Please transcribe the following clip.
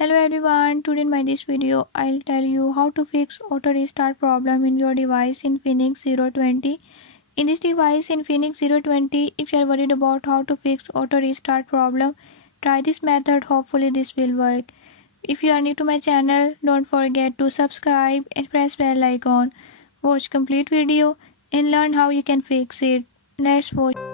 Hello everyone, today in my this video I'll tell you how to fix auto restart problem in your device in Infinix Zero 20. In this device in Infinix Zero 20, if you are worried about how to fix auto restart problem, try this method, hopefully this will work. If you are new to my channel, don't forget to subscribe and press bell icon. Watch complete video and learn how you can fix it. Let's watch.